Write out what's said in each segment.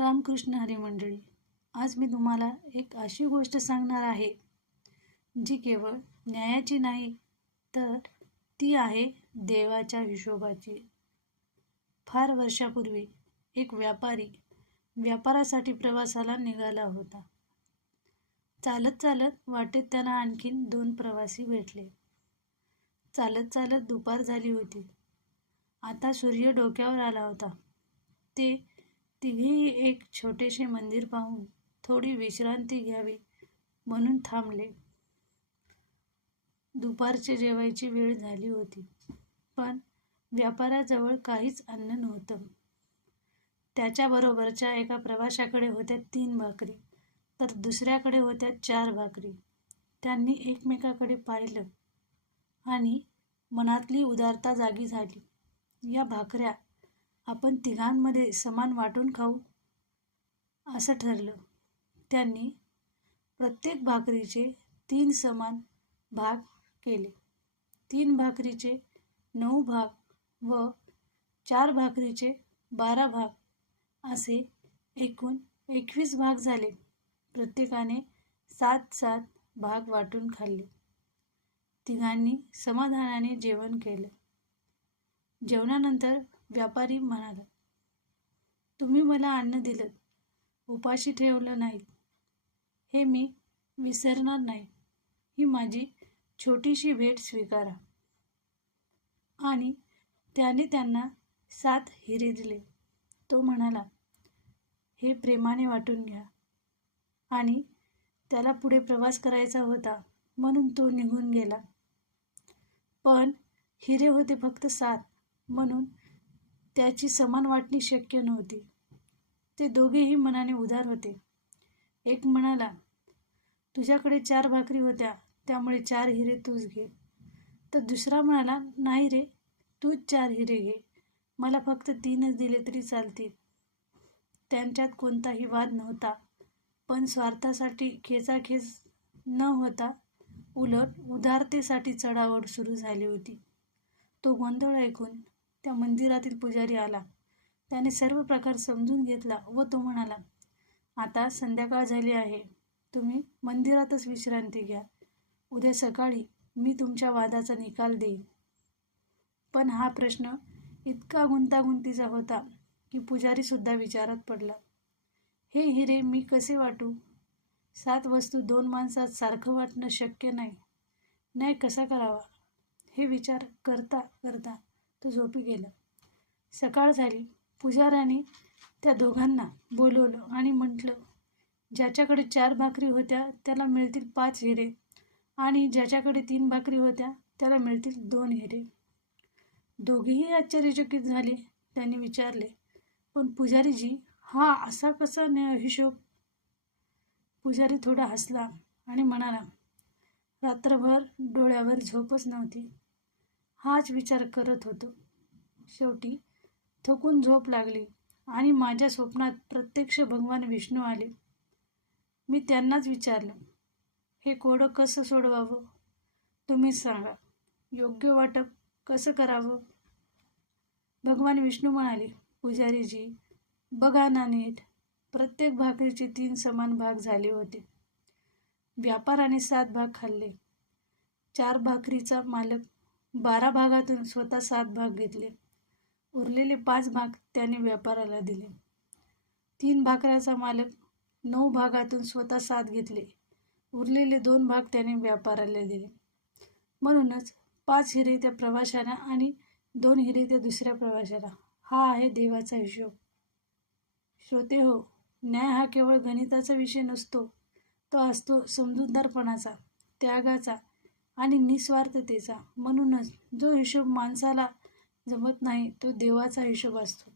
रामकृष्ण हरी मंडळी आज मी तुम्हाला एक अशी गोष्ट सांगणार आहे जी केवळ न्यायाची नाही तर ती आहे देवाच्या हिशोबाची. फार वर्षापूर्वी एक व्यापारी व्यापारासाठी प्रवासाला निघाला होता. चालत चालत वाटेत त्यांना आणखीन दोन प्रवासी भेटले. चालत चालत दुपार झाली होती. आता सूर्य डोक्यावर आला होता. ते तिघेही एक छोटेसे मंदिर पाहून थोडी विश्रांती घ्यावी म्हणून थांबले. दुपारचे जेवायची वेळ झाली होती पण व्यापाराजवळ काहीच अन्न नव्हतं. त्याच्याबरोबरच्या एका प्रवाशाकडे होत्या तीन भाकरी तर दुसऱ्याकडे होत्या चार भाकरी. त्यांनी एकमेकाकडे पाहिलं आणि मनातली उदारता जागी झाली. या भाकऱ्या आपण तिघांमध्ये समान वाटून खाऊ असं ठरलं. त्यांनी प्रत्येक भाकरीचे तीन समान भाग केले. तीन भाकरीचे नऊ भाग व चार भाकरीचे बारा भाग असे एकूण एकवीस भाग झाले. प्रत्येकाने सात सात भाग वाटून खाल्ले. तिघांनी समाधानाने जेवण केलं. जेवणानंतर व्यापारी म्हणाला तुम्ही मला अन्न दिलं उपाशी ठेवलं नाही. हे मी विसरणार नाही. ही माझी छोटीशी भेट स्वीकारा. आणि त्याने त्यांना सात हिरे दिले. तो म्हणाला हे प्रेमाने वाटून घ्या. आणि त्याला पुढे प्रवास करायचा होता म्हणून तो निघून गेला. पण हिरे होते फक्त सात म्हणून त्याची समान वाटणी शक्य नव्हती. ते दोघेही मनाने उदार होते. एक म्हणाला तुझ्याकडे चार भाकरी होत्या त्यामुळे चार हिरे तूच घे. तर दुसरा म्हणाला नाही रे तूच चार हिरे घे. मला फक्त तीनच दिले तरी चालतील. त्यांच्यात कोणताही वाद नव्हता पण स्वार्थासाठी खेचाखेच न होता उलट उदारतेसाठी चढावड सुरू झाली होती. तो गोंधळ ऐकून त्या मंदिरातील पुजारी आला. त्याने सर्व प्रकार समजून घेतला व तो म्हणाला आता संध्याकाळ झाली आहे. तुम्ही मंदिरातच विश्रांती घ्या. उद्या सकाळी मी तुमच्या वादाचा निकाल देईन. पण हा प्रश्न इतका गुंतागुंतीचा होता की पुजारीसुद्धा विचारात पडला हे हिरे मी कसे वाटू? सात वस्तू दोन माणसात सारखं वाटणं शक्य नाही. न्याय कसा करावा हे विचार करता करता तो झोपी गेला. सकाळ झाली. पुजाऱ्याने त्या दोघांना बोलवलं आणि म्हटलं ज्याच्याकडे चार भाकरी होत्या त्याला मिळतील पाच हिरे आणि ज्याच्याकडे तीन भाकरी होत्या त्याला मिळतील दोन हिरे. दोघेही आश्चर्यचकित झाले त्यांनी विचारले पण पुजारीजी हा असा कसा न हिशोब? पुजारी थोडा हसला आणि म्हणाला रात्रभर डोळ्यावर झोपच नव्हती. हाच विचार करत होतो. शेवटी थकून झोप लागली आणि माझ्या स्वप्नात प्रत्यक्ष भगवान विष्णू आले. मी त्यांनाच विचारलं हे कोडं कसं सोडवावं? तुम्हीच सांगा. योग्य वाटप कसं करावं? भगवान विष्णू म्हणाले पुजारीजी बघा ना नीट. प्रत्येक भाकरीचे तीन समान भाग झाले होते. व्यापाराने सात भाग खाल्ले. चार भाकरीचा मालक बारा भागातून स्वतः सात भाग घेतले. उरलेले पाच भाग त्याने व्यापाराला दिले. तीन भाकऱ्याचा मालक नऊ भागातून स्वतः सात घेतले. उरलेले दोन भाग त्याने व्यापाराला दिले. म्हणूनच पाच हिरे त्या प्रवाशाला आणि दोन हिरे त्या दुसऱ्या प्रवाशाला. हा आहे देवाचा हिशोब. श्रोते हो न्याय हा केवळ गणिताचा विषय नसतो तो असतो समजूतदारपणाचा त्यागाचा आणि निस्वार्थतेचा. म्हणूनच जो हिशोब माणसाला जमत नाही तो देवाचा हिशोब असतो.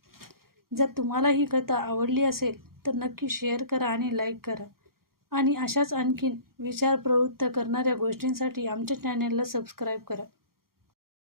जर तुम्हाला ही कथा आवडली असेल तर नक्की शेअर करा आणि लाईक करा. आणि अशाच आणखीन विचार प्रवृत्त करणाऱ्या गोष्टींसाठी आमच्या चॅनेलला सबस्क्राईब करा.